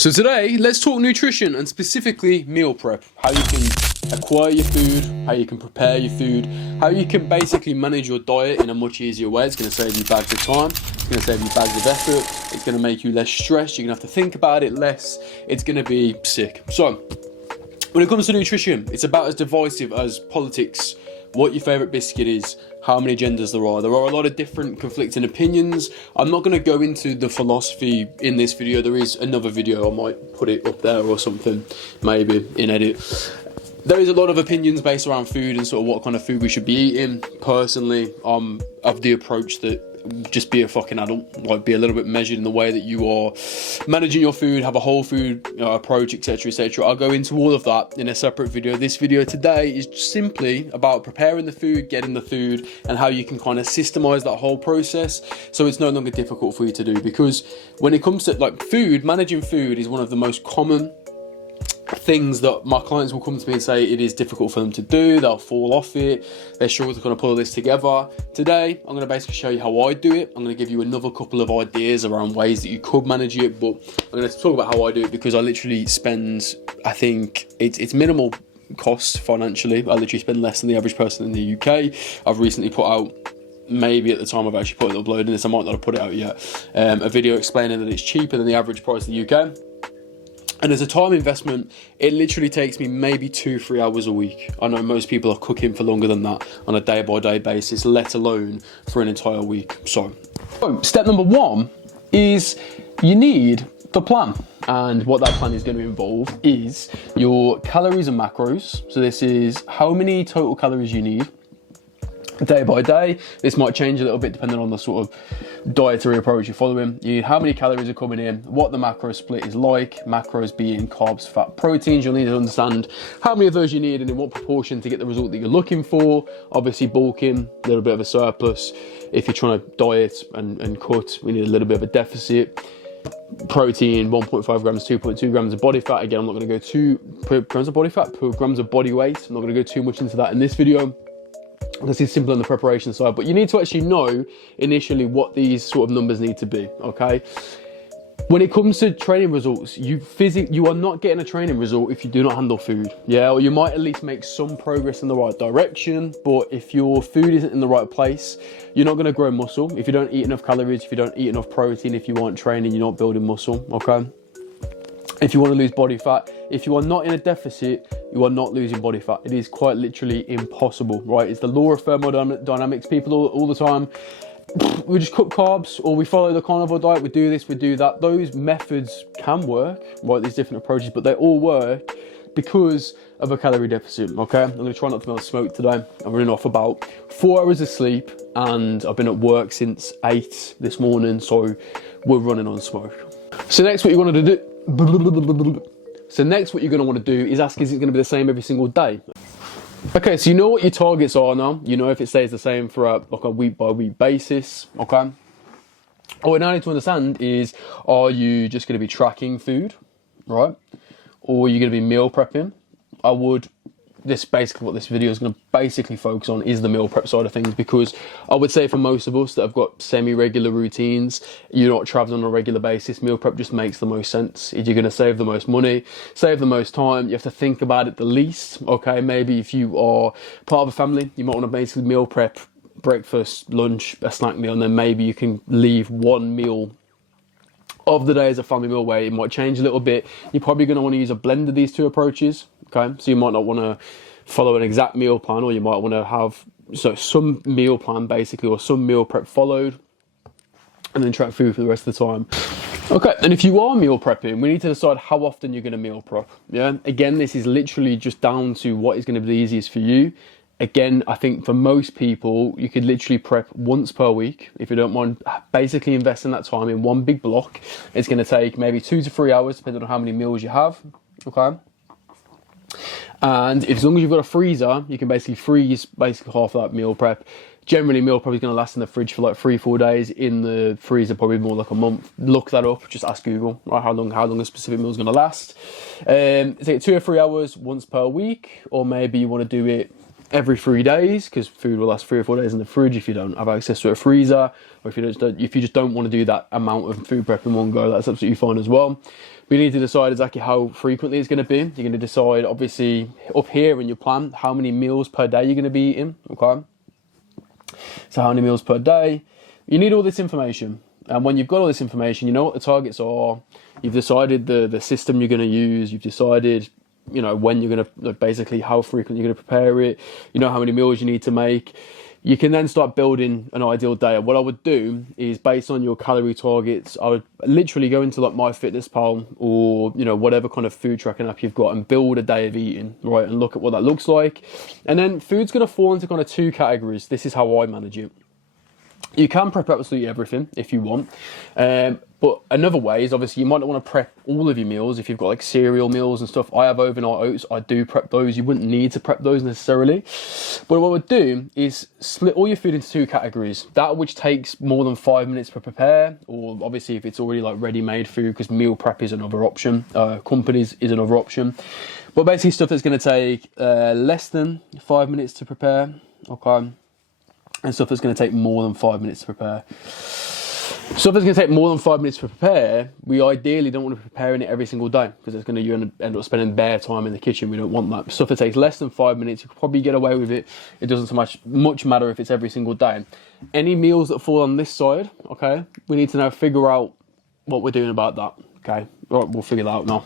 So today, let's talk nutrition and specifically meal prep. How you can acquire your food, how you can prepare your food, how you can basically manage your diet in a much easier way. It's going to save you bags of time, it's going to save you bags of effort, it's going to make you less stressed, you're going to have to think about it less, it's going to be sick. So, when it comes to nutrition, it's about as divisive as politics, what your favourite biscuit is, how many genders there are. There are a lot of different conflicting opinions. I'm not going to go into the philosophy in this video. There is another video, I might put it up there or something, maybe in edit. There is a lot of opinions based around food and sort of what kind of food we should be eating. Personally, I'm of the approach that just be a fucking adult, like be a little bit measured in the way that you are managing your food, have a whole food approach, etc, etc. I'll go into all of that in a separate video. This video today is simply about preparing the food, getting the food, and how you can kind of systemize that whole process so it's no longer difficult for you to do. Because when it comes to like food, managing food is one of the most common things that my clients will come to me and say it is difficult for them to do. They'll fall off it, they struggle to kind of pull this together. Today I'm going to basically show you how I do it. I'm going to give you another couple of ideas around ways that you could manage it, but I'm going to talk about how I do it because I literally spend, I think it's minimal cost financially. I literally spend less than the average person in the UK. I've recently put out, maybe at the time I've actually put it uploading this, I might not have put it out yet, a video explaining that it's cheaper than the average price in the UK. And as a time investment, it literally takes me maybe 2-3 hours a week. I know most people are cooking for longer than that on a day-by-day basis, let alone for an entire week. So step number one is you need the plan. And what that plan is going to involve is your calories and macros. So this is how many total calories you need day by day. This might change a little bit depending on the sort of dietary approach you're following. You need how many calories are coming in, what the macro split is like, macros being carbs, fat, proteins. You'll need to understand how many of those you need and in what proportion to get the result that you're looking for. Obviously bulking, a little bit of a surplus. If you're trying to diet and cut, we need a little bit of a deficit. Protein, 1.5 grams, 2.2 grams of body fat. Again, I'm not going to go per grams of body fat, per grams of body weight. I'm not going to go too much into that in this video. This is simple on the preparation side, but you need to actually know initially what these sort of numbers need to be, okay? When it comes to training results, you are not getting a training result if you do not handle food, yeah? Or you might at least make some progress in the right direction, but if your food isn't in the right place, you're not gonna grow muscle. If you don't eat enough calories, if you don't eat enough protein, if you aren't training, you're not building muscle, okay? If you want to lose body fat, if you are not in a deficit, you are not losing body fat. It is quite literally impossible, right? It's the law of thermodynamics. People all the time, we just cut carbs or we follow the carnivore diet, we do this, we do that. Those methods can work, right? These different approaches, but they all work because of a calorie deficit, okay? I'm going to try not to smell smoke today. I'm running off about 4 hours of sleep and I've been at work since 8 this morning, so we're running on smoke. So next what you want to do, So next what you're going to want to do is ask, is it going to be the same every single day? Okay, so you know what your targets are now. You know if it stays the same for like a week by week basis, okay? What we now need to understand is, are you just going to be tracking food, right? Or are you going to be meal prepping? Basically what this video is going to basically focus on is the meal prep side of things, because I would say for most of us that have got semi-regular routines, you're not traveling on a regular basis, meal prep just makes the most sense. If you're going to save the most money, save the most time, you have to think about it the least, okay? Maybe if you are part of a family, you might want to basically meal prep breakfast, lunch, a snack meal, and then maybe you can leave one meal of the day as a family meal where it might change a little bit. You're probably going to want to use a blend of these two approaches, okay? So you might not want to follow an exact meal plan, or you might want to have some meal plan basically, or some meal prep followed, and then track food for the rest of the time. Okay, and if you are meal prepping, we need to decide how often you're going to meal prep, yeah? Again, this is literally just down to what is going to be the easiest for you. Again, I think for most people, you could literally prep once per week. If you don't mind basically investing that time in one big block, it's going to take maybe 2 to 3 hours, depending on how many meals you have, okay? And as long as you've got a freezer, you can basically freeze half of that meal prep. Generally, meal prep is going to last in the fridge for like 3-4 days. In the freezer, probably more like a month. Look that up. Just ask Google, right, how long a specific meal is going to last. Take 2 or 3 hours once per week, or maybe you want to do it every 3 days, because food will last 3 or 4 days in the fridge if you don't have access to a freezer, or if you just don't want to do that amount of food prep in one go, that's absolutely fine as well. We need to decide exactly how frequently it's going to be. You're going to decide, obviously, up here in your plan, how many meals per day you're going to be eating, okay? So how many meals per day? You need all this information. And when you've got all this information, you know what the targets are. You've decided the system you're going to use. You've decided, you know, when you're going to, basically how frequently you're going to prepare it. You know how many meals you need to make. You can then start building an ideal day. What I would do is, based on your calorie targets, I would literally go into like MyFitnessPal or, you know, whatever kind of food tracking app you've got and build a day of eating, right? And look at what that looks like. And then food's going to fall into kind of two categories. This is how I manage it. You can prep absolutely everything if you want. But another way is, obviously, you might not want to prep all of your meals. If you've got like cereal meals and stuff, I have overnight oats. I do prep those. You wouldn't need to prep those necessarily. But what I would do is split all your food into two categories. That which takes more than 5 minutes to prepare, or obviously if it's already like ready-made food, because meal prep is another option. Companies is another option. But basically stuff that's going to take less than 5 minutes to prepare, okay? And stuff that's going to take more than 5 minutes to prepare. Stuff that's going to take more than 5 minutes to prepare, we ideally don't want to be preparing it every single day, because it's going to, you're going to end up spending bare time in the kitchen. We don't want that. Stuff that takes less than 5 minutes, you could probably get away with it. It doesn't so much matter if it's every single day. Any meals that fall on this side, okay, we need to now figure out what we're doing about that, okay? Right, we'll figure that out now.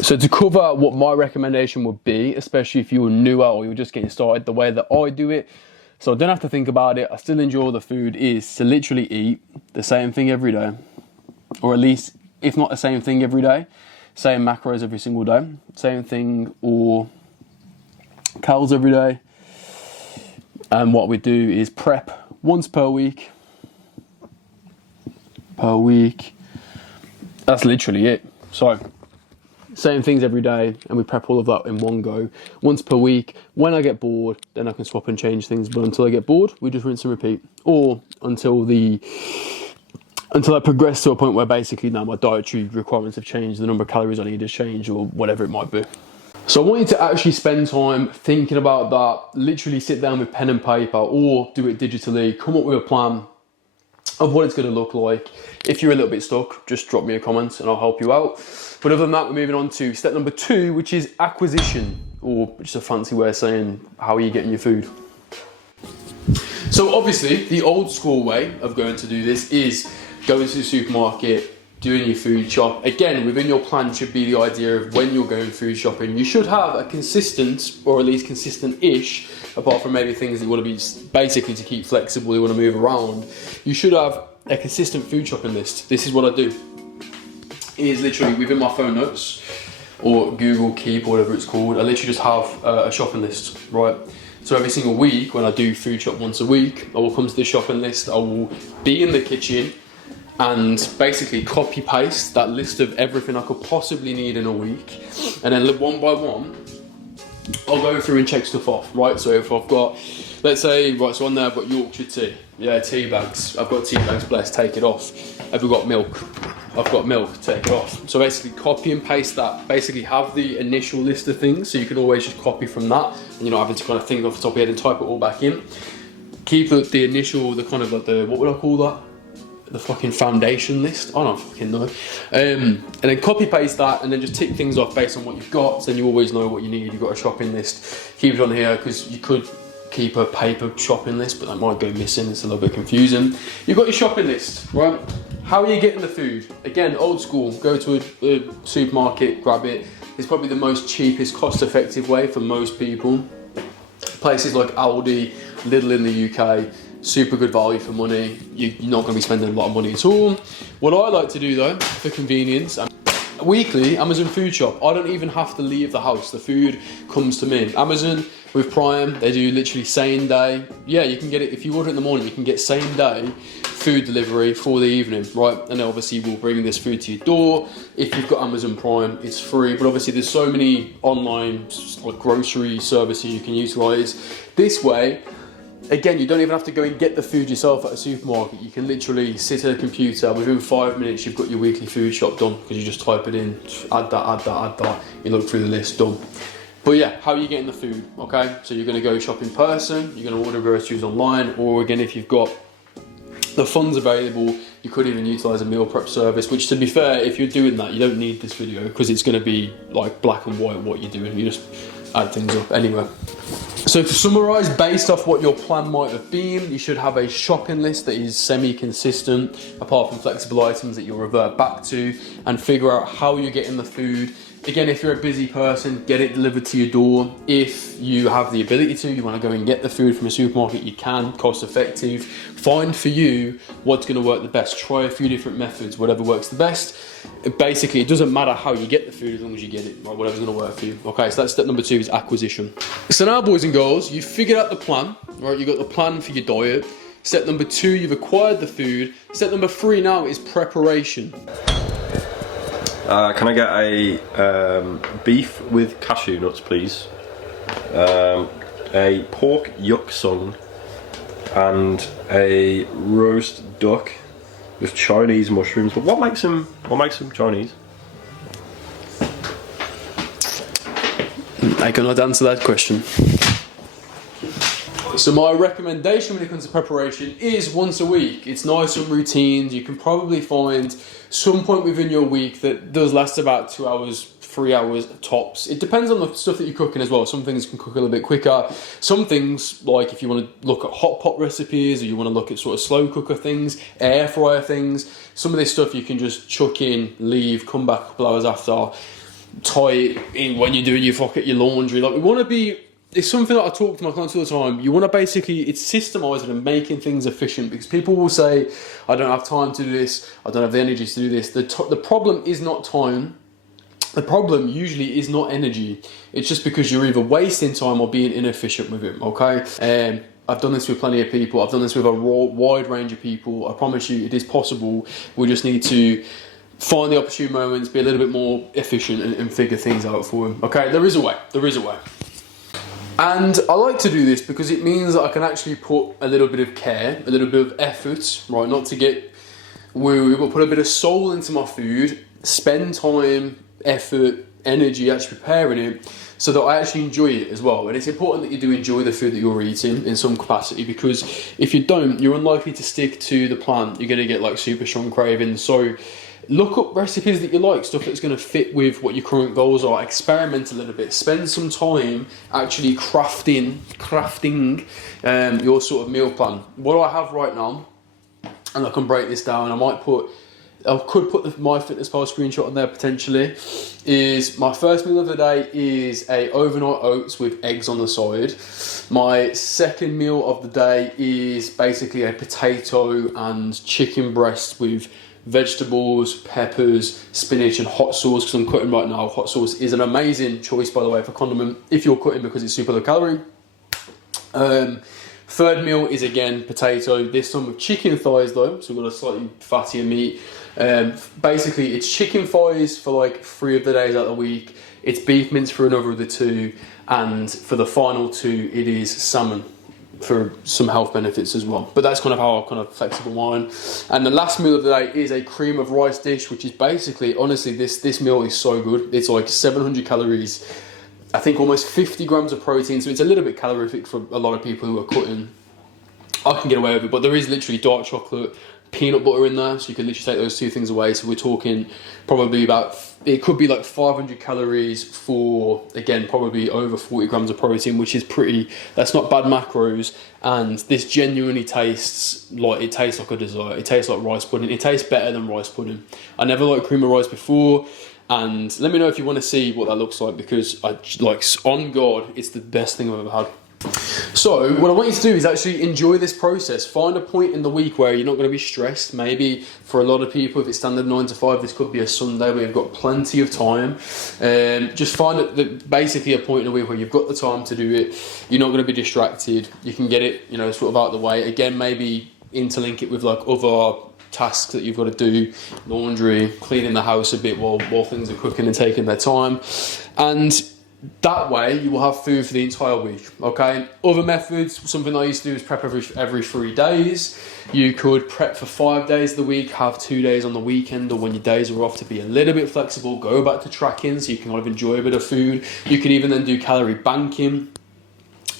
So to cover what my recommendation would be, especially if you were newer or you're just getting started, the way that I do it, so I don't have to think about it, I still enjoy the food, is to literally eat the same thing every day. Or at least, if not the same thing every day, same macros every single day, same thing or calories every day. And what we do is prep once per week. That's literally it. So same things every day, and we prep all of that in one go, once per week. When I get bored, then I can swap and change things, but until I get bored, we just rinse and repeat. Or until I progress to a point where basically now my dietary requirements have changed, the number of calories I need has changed, or whatever it might be. So I want you to actually spend time thinking about that, literally sit down with pen and paper, or do it digitally, come up with a plan of what it's going to look like. If you're a little bit stuck, just drop me a comment and I'll help you out. But other than that, we're moving on to step number 2, which is acquisition, or just a fancy way of saying how are you getting your food. So obviously, the old school way of going to do this is going to the supermarket, doing your food shop. Again, within your plan should be the idea of when you're going food shopping, you should have a consistent, or at least consistent-ish, apart from maybe things that you want to be, basically to keep flexible, you want to move around, you should have a consistent food shopping list. This is what I do. It is literally within my phone notes, or Google Keep, or whatever it's called, I literally just have a shopping list, right? So every single week, when I do food shop once a week, I will come to the shopping list, I will be in the kitchen, and basically copy paste that list of everything I could possibly need in a week, and then one by one I'll go through and check stuff off, right? So if I've got, let's say, right, so on there I've got Yorkshire tea, yeah, tea bags, I've got tea bags, blessed, take it off. Have we got milk? I've got milk, take it off. So basically copy and paste that, basically have the initial list of things, so you can always just copy from that, and you're not having to kind of think off the top of your head and type it all back in. Keep the initial, the kind of like the, what would I call that? The fucking foundation list. I don't fucking know. And then copy paste that, and then just tick things off based on what you've got. So then you always know what you need. You've got a shopping list. Keep it on here, because you could keep a paper shopping list, but that might go missing. It's a little bit confusing. You've got your shopping list, right? How are you getting the food? Again, old school. Go to a supermarket, grab it. It's probably the most cheapest, cost-effective way for most people. Places like Aldi, Lidl in the UK. Super good value for money. You're not going to be spending a lot of money at all. What I like to do though, for convenience, weekly Amazon food shop. I don't even have to leave the house. The food comes to me. Amazon with Prime, they do literally same day. Yeah, you can get it, if you order in the morning, you can get same day food delivery for the evening, right? And then obviously we'll bring this food to your door. If you've got Amazon Prime, it's free. But obviously there's so many online like grocery services you can utilize. This way, again, you don't even have to go and get the food yourself at a supermarket. You can literally sit at a computer, within 5 minutes you've got your weekly food shop done, because you just type it in, add that, you look through the list, done. But yeah, how are you getting the food, okay? So you're gonna go shop in person, you're gonna order groceries online, or again, if you've got the funds available, You could even utilize a meal prep service, which, to be fair, if you're doing that, you don't need this video because it's going to be like black and white what you're doing. You just add things up anyway. So to summarize, based off what your plan might have been, you should have a shopping list that is semi-consistent, apart from flexible items that you'll revert back to, and figure out how you're getting the food. Again, if you're a busy person, get it delivered to your door. If you have the ability to, you want to go and get the food from a supermarket, you can, cost effective. Find for you what's going to work the best. Try a few different methods, whatever works the best. Basically, it doesn't matter how you get the food as long as you get it, right? Whatever's going to work for you. Okay, so that's step number 2 is acquisition. So now, boys and girls, you've figured out the plan, right? You've got the plan for your diet. Step number 2, you've acquired the food. Step number 3 now is preparation. Can I get a beef with cashew nuts, please? A pork yuk sung and a roast duck with Chinese mushrooms. But what makes them Chinese? I cannot answer that question. So my recommendation when it comes to preparation is once a week. It's nice and routine. You can probably find some point within your week that does last about 2 hours, 3 hours tops. It depends on the stuff that you're cooking as well. Some things can cook a little bit quicker. Some things, like if you want to look at hot pot recipes or you want to look at sort of slow cooker things, air fryer things, some of this stuff you can just chuck in, leave, come back a couple hours after, tie it in when you're doing your laundry. Like, we want to be... It's something that I talk to my clients all the time. You want to basically, it's systemizing and making things efficient, because people will say, I don't have time to do this, I don't have the energy to do this. The problem is not time. The problem usually is not energy. It's just because you're either wasting time or being inefficient with it, okay? I've done this with plenty of people. I've done this with a wide range of people. I promise you it is possible. We just need to find the opportune moments, be a little bit more efficient and figure things out for them. Okay, there is a way. There is a way. And I like to do this because it means that I can actually put a little bit of care, a little bit of effort, right? Not to get woo, but put a bit of soul into my food, spend time, effort, energy actually preparing it so that I actually enjoy it as well. And it's important that you do enjoy the food that you're eating in some capacity, because if you don't, you're unlikely to stick to the plan. You're going to get like super strong cravings. So look up recipes that you like, stuff that's going to fit with what your current goals are. Experiment a little bit. Spend some time actually crafting your sort of meal plan. What I have right now, and I can break this down, I could put the MyFitnessPal screenshot on there potentially, is my first meal of the day is a overnight oats with eggs on the side. My second meal of the day is basically a potato and chicken breast with vegetables, peppers, spinach and hot sauce, because I'm cutting right now. Hot sauce is an amazing choice, by the way, for condiment if you're cutting, because it's super low calorie. Third meal is again potato, this time with chicken thighs though, so we've got a slightly fattier meat. Basically it's chicken thighs for like 3 of the days out of the week, it's beef mince for another of the 2, and for the final 2 it is salmon for some health benefits as well. But that's kind of how I kind of flexible mine. And the last meal of the day is a cream of rice dish, which is basically, honestly, this meal is so good. It's like 700 calories, I think almost 50 grams of protein, so it's a little bit calorific for a lot of people who are cutting. I can get away with it, but there is literally dark chocolate, peanut butter in there, so you can literally take those 2 things away. So we're talking probably about, it could be like 500 calories for, again, probably over 40 grams of protein, which is pretty, that's not bad macros. And this genuinely tastes like a dessert. It tastes like rice pudding. It tastes better than rice pudding. I never liked cream of rice before. And let me know if you want to see what that looks like, because I, like, on God, it's the best thing I've ever had. So what I want you to do is actually enjoy this process. Find a point in the week where you're not going to be stressed. Maybe for a lot of people, if it's standard 9 to 5, this could be a Sunday where you've got plenty of time. Just find basically a point in the week where you've got the time to do it. You're not going to be distracted. You can get it, sort of out of the way. Again, maybe interlink it with like other tasks that you've got to do, laundry, cleaning the house a bit while things are cooking and taking their time. And that way you will have food for the entire week, okay? Other methods, something I used to do is prep every 3 days. You could prep for 5 days of the week, have 2 days on the weekend, or when your days are off, to be a little bit flexible, go back to tracking so you can kind of enjoy a bit of food. You can even then do calorie banking,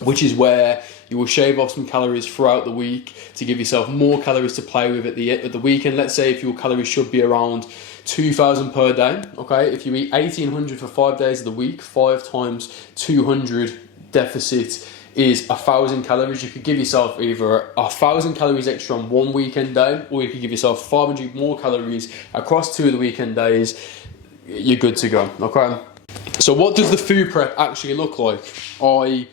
which is where You will shave off some calories throughout the week to give yourself more calories to play with at the weekend. Let's say if your calories should be around 2,000 per day, okay? If you eat 1,800 for 5 days of the week, 5 times 200 deficit is 1,000 calories. You could give yourself either 1,000 calories extra on one weekend day, or you could give yourself 500 more calories across 2 of the weekend days. You're good to go, okay? So what does the food prep actually look like? I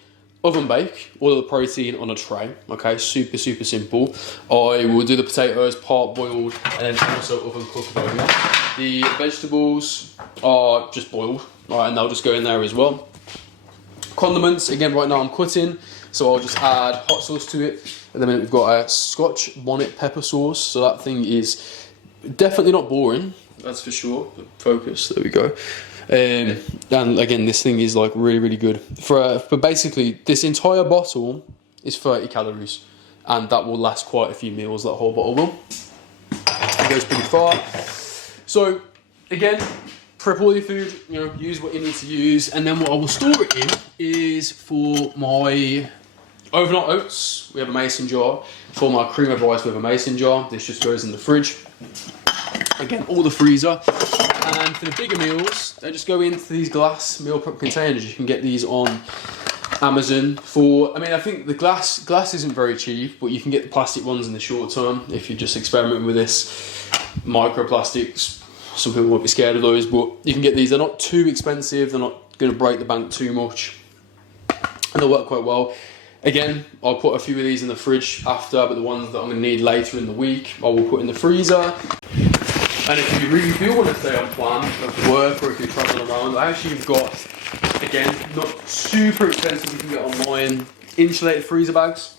oven bake all of the protein on a tray, okay? Super simple. I will do the potatoes part boiled and then also oven cook those. The vegetables are just boiled, all right, and they'll just go in there as well. Condiments, again, right now I'm cutting, so I'll just add hot sauce to it. At the minute we've got a Scotch bonnet pepper sauce, so that thing is definitely not boring, that's for sure. Focus, there we go. And again, this thing is like really good. For basically, this entire bottle is 30 calories, and that will last quite a few meals, that whole bottle will. It goes pretty far. So again, prep all your food, you know, use what you need to use, and then what I will store it in is for my overnight oats, we have a mason jar. For my cream of rice, we have a mason jar. This just goes in the fridge. Again, all the freezer. And for the bigger meals, they just go into these glass meal prep containers. You can get these on Amazon for, I mean, I think the glass isn't very cheap, but you can get the plastic ones in the short term if you're just experimenting with this. Microplastics, some people might be scared of those, but you can get these. They're not too expensive, they're not going to break the bank too much, and they work quite well. Again, I'll put a few of these in the fridge after, but the ones that I'm going to need later in the week, I will put in the freezer. And if you really do want to stay on plan at work, or if you're travelling around, I actually have got, again, not super expensive, you can get online, insulated freezer bags.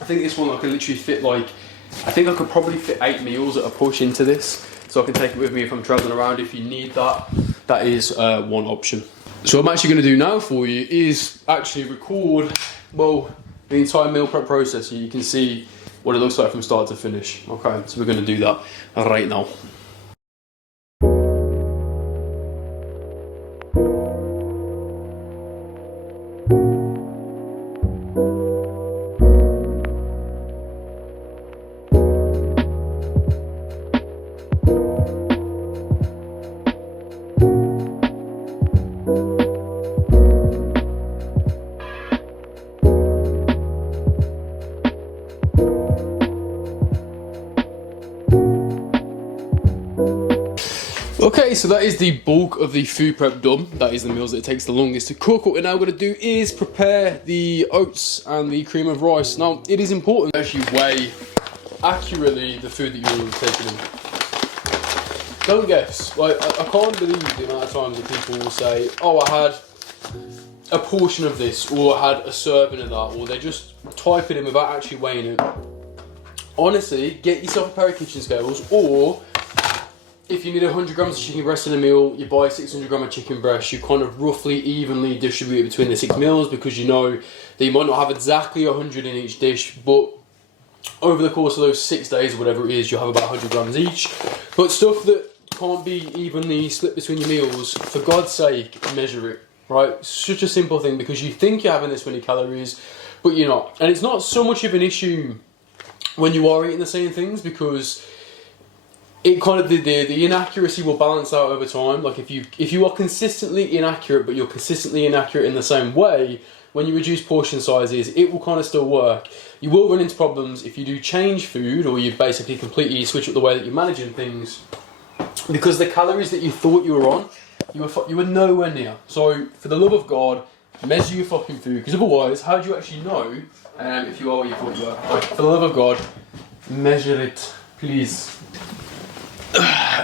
I think this one I can literally fit I think I could probably fit 8 meals at a push into this. So I can take it with me if I'm travelling around. If you need that, that is one option. So what I'm actually going to do now for you is actually record, well, the entire meal prep process so you can see what it looks like from start to finish. Okay, so we're going to do that right now. Okay, so that is the bulk of the food prep done. That is the meals that it takes the longest to cook. What we're now going to do is prepare the oats and the cream of rice. Now, it is important to actually weigh accurately the food that you're taking in. Don't guess. Like, I can't believe the amount of times that people will say, oh, I had a portion of this, or I had a serving of that, or they just type it in without actually weighing it. Honestly, get yourself a pair of kitchen scales, or if you need 100 grams of chicken breast in a meal, you buy 600 grams of chicken breast. You kind of roughly evenly distribute it between the 6 meals, because you know that you might not have exactly 100 in each dish, but over the course of those 6 days or whatever it is, you'll have about 100 grams each. But stuff that can't be evenly split between your meals, for God's sake, measure it, right? Such a simple thing, because you think you're having this many calories, but you're not. And it's not so much of an issue when you are eating the same things, because it kind of the inaccuracy will balance out over time. Like if you are consistently inaccurate, but you're consistently inaccurate in the same way, when you reduce portion sizes, it will kind of still work. You will run into problems if you do change food, or you basically completely switch up the way that you're managing things, because the calories that you thought you were on, you were nowhere near. So for the love of God, measure your fucking food, because otherwise, how do you actually know if you are what you thought you were? Like, for the love of God, measure it, please.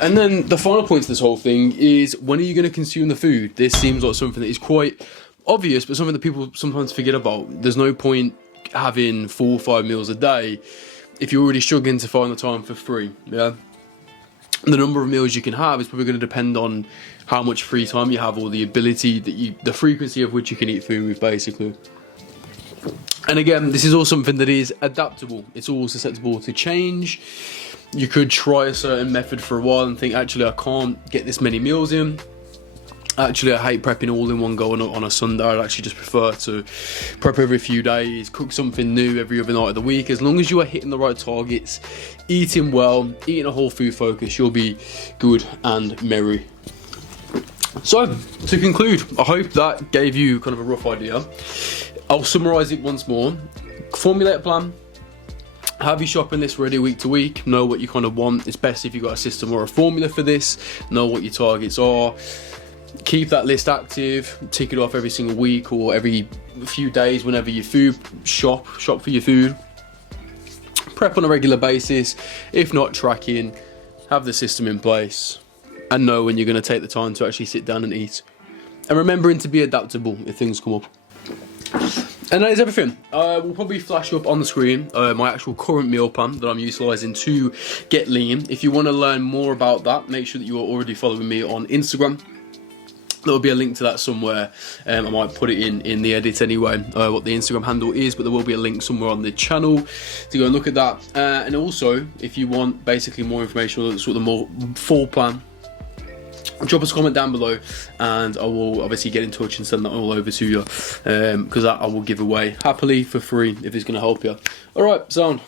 And then the final point to this whole thing is, when are you going to consume the food? This seems like something that is quite obvious, but something that people sometimes forget about. There's no point having 4 or 5 meals a day if you're already struggling to find the time for 3. Yeah, the number of meals you can have is probably going to depend on how much free time you have, or the ability that the frequency of which you can eat food with, basically. And again, this is all something that is adaptable. It's all susceptible to change. You could try a certain method for a while and think, actually, I can't get this many meals in. Actually, I hate prepping all in one go on a Sunday. I'd actually just prefer to prep every few days, cook something new every other night of the week. As long as you are hitting the right targets, eating well, eating a whole food focus, you'll be good and merry. So, to conclude, I hope that gave you kind of a rough idea. I'll summarise it once more. Formulate a plan. Have your shopping list ready week to week. Know what you kind of want. It's best if you've got a system or a formula for this. Know what your targets are. Keep that list active. Tick it off every single week or every few days whenever you food shop for your food. Prep on a regular basis. If not tracking, have the system in place and know when you're going to take the time to actually sit down and eat. And remembering to be adaptable if things come up. And that is everything. We'll probably flash up on the screen my actual current meal plan that I'm utilising to get lean. If you want to learn more about that, make sure that you are already following me on Instagram. There'll be a link to that somewhere. I might put it in the edit anyway, what the Instagram handle is, but there will be a link somewhere on the channel to go and look at that. And also, if you want basically more information on sort of the more full plan, drop us a comment down below and I will obviously get in touch and send that all over to you, because that I will give away happily for free if it's going to help you. Alright, sound.